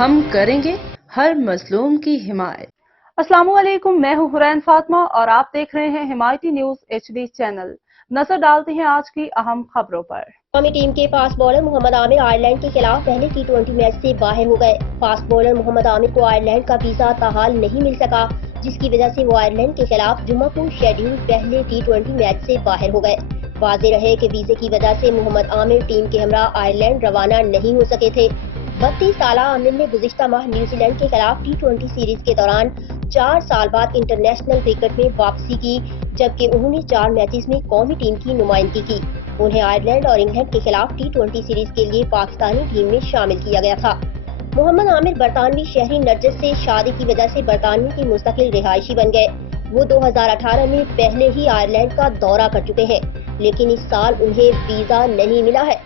ہم کریں گے ہر مظلوم کی حمایت۔ السلام علیکم، میں ہوں حرین فاطمہ اور آپ دیکھ رہے ہیں حمایتی نیوز HD چینل۔ نظر ڈالتے ہیں آج کی اہم خبروں پر۔ قومی ٹیم کے فاسٹ بولر محمد عامر آئرلینڈ کے خلاف پہلے T20 میچ سے باہر ہو گئے۔ فاسٹ بولر محمد عامر کو آئرلینڈ کا ویزا تاحال نہیں مل سکا، جس کی وجہ سے وہ آئرلینڈ کے خلاف جمعہ کو شیڈیول پہلے T20 میچ سے باہر ہو گئے۔ واضح رہے کہ ویزے کی وجہ سے محمد عامر ٹیم کے ہمراہ آئرلینڈ روانہ نہیں ہو سکے تھے۔ 32 سالہ عامر نے گزشتہ ماہ نیوزی لینڈ کے خلاف T20 سیریز کے دوران 4 سال بعد انٹرنیشنل کرکٹ میں واپسی کی، جبکہ انہوں نے 4 میچز میں قومی ٹیم کی نمائندگی کی۔ انہیں آئرلینڈ اور انگلینڈ کے خلاف T20 سیریز کے لیے پاکستانی ٹیم میں شامل کیا گیا تھا۔ محمد عامر برطانوی شہری نرجس سے شادی کی وجہ سے برطانیہ کے مستقل رہائشی بن گئے۔ وہ 2018 میں پہلے ہی آئرلینڈ کا دورہ کر چکے ہیں، لیکن اس سال انہیں ویزا نہیں ملا ہے۔